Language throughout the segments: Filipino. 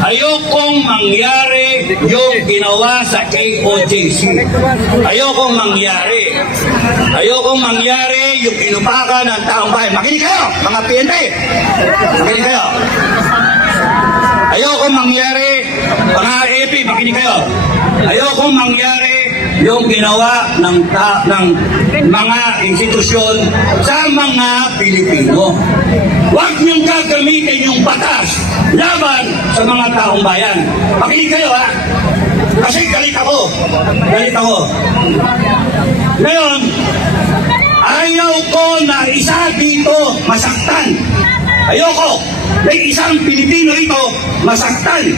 Ayokong mangyari yung ginawa sa KOJC. Ayokong mangyari. Ayokong mangyari yung inupakan ng taong bayan. Makinig kayo, mga PNP. Makinig kayo. Ayokong mangyari, mga AP, makinig kayo. Ayokong mangyari yung ginawa ng mga institusyon sa mga Pilipino. Huwag niyong gagamitin yung batas laban sa mga taong bayan. Makinig kayo, ha? Kasi galit ako. Galit ako. Ngayon, ayaw ko na isa dito masaktan. Ayoko. May isang Pilipino rito masaktan.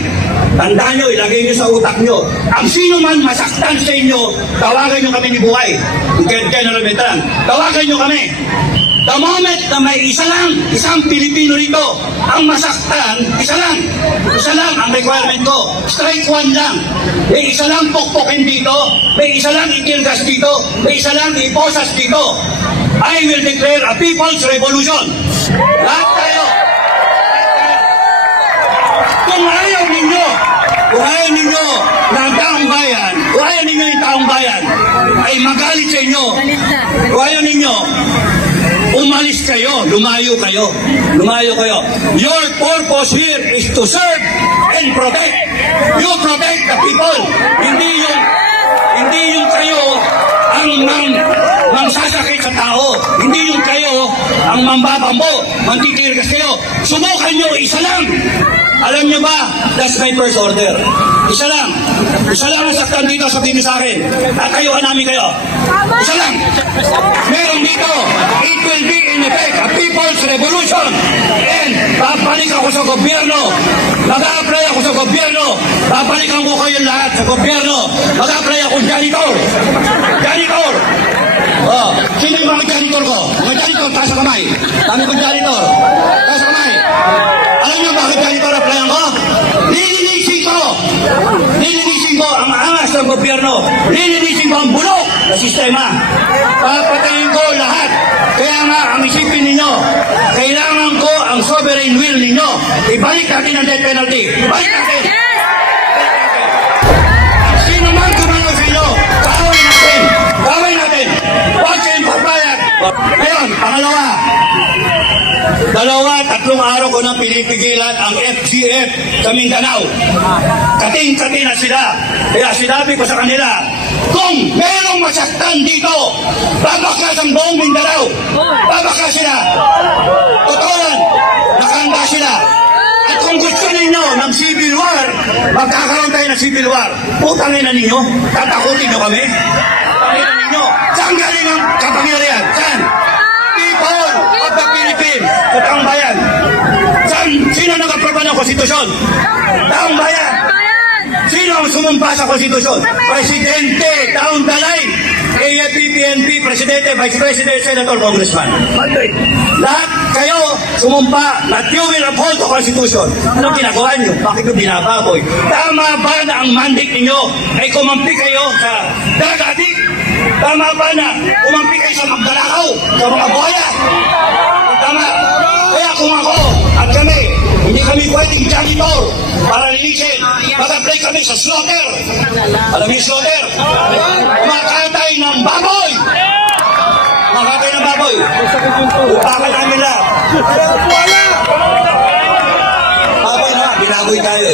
Tandaan nyo, ilagay nyo sa utak nyo. Ang sino man masaktan sa inyo, tawagan nyo kami ni Buhay. General Beltran. Tawagan nyo kami. The moment na may isang Pilipino rito, ang masaktan, isa lang ang requirement ko. Strike one lang. May isa lang pokpokin dito, may isa lang itilgas dito, may isa lang iposas dito. I will declare a people's revolution. Lahat tayo. Kung ayaw ninyo ng taong bayan, kung ayaw ninyo yung taong bayan, ay magalit sa inyo. Kung ayaw ninyo, umalis kayo, lumayo kayo. Your purpose here is to serve and protect. You protect the people. Hindi yung kayo ang mangsasakit sa tao. Hindi yung kayo ang mambabambo, mantitirgas kayo. Subukan nyo, isa lang. Alam nyo ba, that's my first order. Isa lang ang saktan dito, sabihin nyo sa akin. Tatayuan namin kayo. Isa lang. Meron dito, it will be in effect a people's revolution. And babalik ako sa gobyerno. Mag-a-apply ako sa gobyerno. Babalikan ko kayo lahat sa gobyerno. Mag-a-apply ako janitor. Oh, sino yung mga janitor ko? Mga janitor, taas sa kamay. Dami kong janitor. Taas sa kamay. Alam nyo bakit janitor applyan ko? Lilinisin ko ang angas ng gobyerno. Lilinisin ko ang bulok na sistema. Papatayin ko lahat. Kaya nga, ang isipin ninyo, kailangan ko ang sovereign will ninyo. Ibalik natin ang death penalty. Ibalik natin. Sino man kumano sa inyo, gawin natin. Huwag kayong papayag. Ngayon, pangalawa. 3 araw ko nang pinipigilan ang FGF sa Mindanao. Kating-kati na sila. Kaya sinabi ko sa kanila, kung merong masaktan dito, babakas ang buong Mindanao. Babakas sila. Totoo yan. Nakahanda sila. At kung gusto ninyo ng civil war, magkakaroon tayo ng civil war. Putangin na ninyo. Tatakutin nyo kami. Tangin na ninyo. Saan galing ang kapangyarihan? Saan? People of the Philippines. Sa taong bayan. Sino nag-aproba ng konstitusyon? Taong bayan. Sino ang sumumpa sa konstitusyon? Presidente, down the line. AFP, PNP, Presidente, Vice President, Senator, Congressman. Lahat kayo sumumpa that you will uphold the Constitution. Anong ginagawa nyo? Bakit nyo binababoy? Tama ba na ang mandate ninyo ay kumampi kayo sa drug-addict? Tama ba na kumampi kayo sa magdalakaw, sa mga buhaya? Tama. Kaya kung ako at kami, hindi kami pwedeng janitor para linisin. Mag-apply kami sa slaughter. Alam niyo slaughter? Makatay ng baboy. Upakan namin lahat. Baboy na, binaboy tayo.